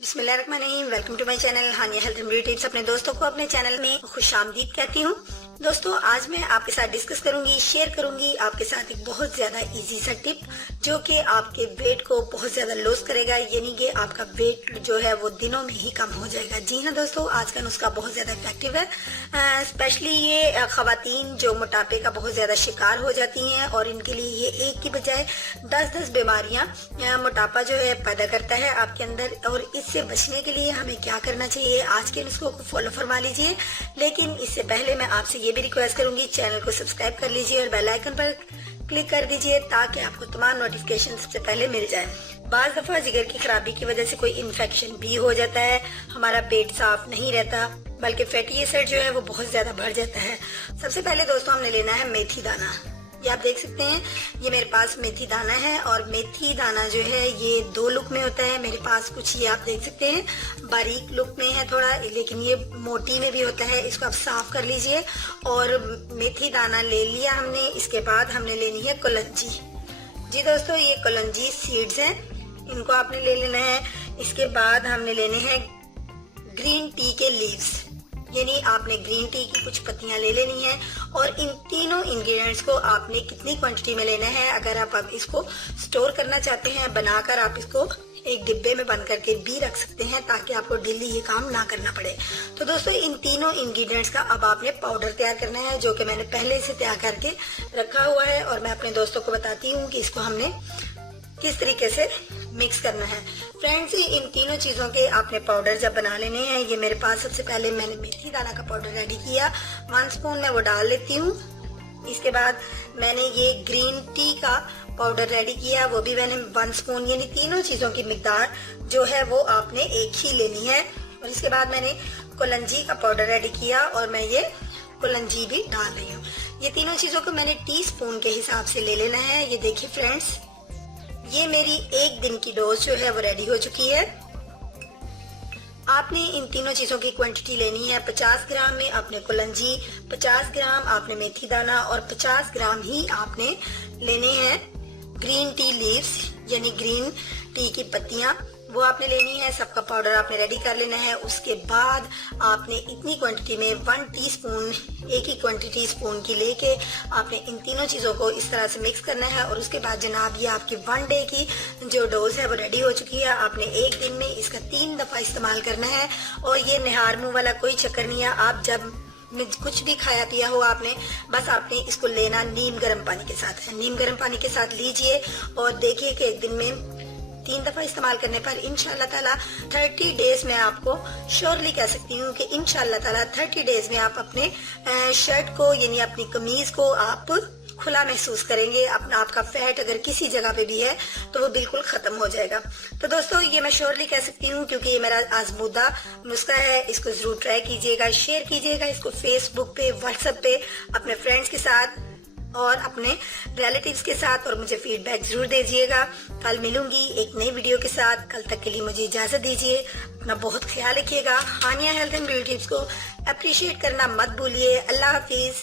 बिस्मिल्लाहिर्रहमानिर्रहीम। Welcome to my channel Hania health and beauty tips. अपने दोस्तों को अपने चैनल में खुशामदीद कहती हूँ। दोस्तों, आज मैं आपके साथ डिस्कस करूंगी, शेयर करूंगी आपके साथ एक बहुत ज्यादा इजी सा टिप जो कि आपके वेट को बहुत ज्यादा लॉस करेगा, यानी कि आपका वेट जो है वो दिनों में ही कम हो जाएगा। जी हाँ दोस्तों, आज का नुस्खा बहुत ज्यादा इफेक्टिव है। स्पेशली ये खवातीन जो मोटापे का बहुत ज्यादा शिकार हो जाती हैं और इनके लिए ये एक की बजाय 10-10 बीमारियां मोटापा जो है पैदा करता है आपके अंदर। और इससे बचने के लिए हमें क्या करना चाहिए, आज के नुस्खों को फॉलो फरमा लीजिए। लेकिन इससे पहले मैं आपसे ये भी रिक्वेस्ट करूंगी, चैनल को सब्सक्राइब कर लीजिए और बेल आइकन पर क्लिक कर दीजिए ताकि आपको तमाम नोटिफिकेशन सबसे पहले मिल जाए। बाज दफा जिगर की खराबी की वजह से कोई इन्फेक्शन भी हो जाता है, हमारा पेट साफ नहीं रहता, बल्कि फैटी एसिड जो है वो बहुत ज्यादा बढ़ जाता है। सबसे पहले दोस्तों हमने लेना है मेथी दाना। ये आप देख सकते हैं, ये मेरे पास मेथी दाना है और मेथी दाना जो है ये 2 लुक में होता है मेरे पास। कुछ ये आप देख सकते हैं बारीक लुक में है थोड़ा, लेकिन ये मोटी में भी होता है। इसको आप साफ कर लीजिए और मेथी दाना ले लिया हमने। इसके बाद हमने लेनी है कलंजी। जी दोस्तों, ये कलंजी सीड्स हैं, इनको आपने ले लेना है। इसके बाद हमने लेने हैं ग्रीन टी के लीव्स, यानी आपने ग्रीन टी की कुछ पत्तियां ले लेनी है। और इन तीनों इंग्रेडिएंट्स को आपने कितनी क्वांटिटी में लेना है, अगर आप इसको स्टोर करना चाहते हैं बनाकर, आप इसको एक डिब्बे में बंद करके भी रख सकते हैं ताकि आपको डेली ये काम ना करना पड़े। तो दोस्तों, इन तीनों इंग्रेडिएंट्स का अब आपने पाउडर तैयार करना है, जो कि मैंने पहले से तैयार करके रखा हुआ है। और मैं अपने दोस्तों को बताती हूँ कि इसको हमने किस तरीके से मिक्स करना है। फ्रेंड्स, इन तीनों चीजों के आपने पाउडर जब बना लेने हैं, ये मेरे पास सबसे पहले मैंने मेथी दाना का पाउडर रेडी किया, 1 स्पून मैं वो डाल लेती हूँ। इसके बाद मैंने ये ग्रीन टी का पाउडर रेडी किया, वो भी मैंने 1 स्पून, यानी तीनों चीजों की मिकदार जो है वो आपने एक ही लेनी है। और इसके बाद मैंने कलंजी का पाउडर रेडी किया और मैं ये कलंजी भी डाल रही हूँ। ये तीनों चीजों को मैंने टीस्पून के हिसाब से ले लेना है। ये देखिए फ्रेंड्स, ये मेरी 1 दिन की डोज जो है वो रेडी हो चुकी है। आपने इन तीनों चीजों की क्वांटिटी लेनी है। 50 ग्राम में आपने कलंजी, 50 ग्राम आपने मेथी दाना और 50 ग्राम ही आपने लेने हैं ग्रीन टी लीव्स, यानी ग्रीन टी की पत्तियां, वो आपने लेनी है। सबका पाउडर आपने रेडी कर लेना है। उसके बाद आपने इतनी क्वांटिटी में 1 टीस्पून, एक ही क्वांटिटी स्पून की लेके आपने इन तीनों चीजों को इस तरह से मिक्स करना है। और उसके बाद जनाब, ये आपकी 1 डे की जो डोज है वो रेडी हो चुकी है। आपने एक दिन में इसका 3 दफा इस्तेमाल करना है। और ये निहार मुंह वाला कोई चक्कर नहीं है। आप जब कुछ भी खाया पिया हो आपने, बस आपने इसको लेना नीम गर्म पानी के साथ है। नीम गर्म पानी के साथ लीजिए और देखिए कि एक दिन में 3 दफा इस्तेमाल करने पर इंशाल्लाह ताला 30 डेज में आपको श्योरली कह सकती हूँ कि इंशाल्लाह ताला 30 डेज में आप अपने शर्ट को, यानी अपनी कमीज को आप खुला महसूस करेंगे। अपना आपका फैट अगर किसी जगह पे भी है तो वो बिल्कुल खत्म हो जाएगा। तो दोस्तों, ये मैं श्योरली कह सकती हूँ क्योंकि ये मेरा आजमूदा नुस्खा है। इसको जरूर ट्राई कीजिएगा, शेयर कीजिएगा इसको फेसबुक पे, व्हाट्सएप पे अपने फ्रेंड्स के साथ और अपने रिलेटिव्स के साथ, और मुझे फीडबैक जरूर दीजिएगा। कल मिलूंगी एक नई वीडियो के साथ। कल तक के लिए मुझे इजाजत दीजिए। अपना बहुत ख्याल रखिएगा। हानिया हेल्थ एंड ब्यूटी टिप्स को अप्रिशिएट करना मत भूलिए। अल्लाह हाफिज।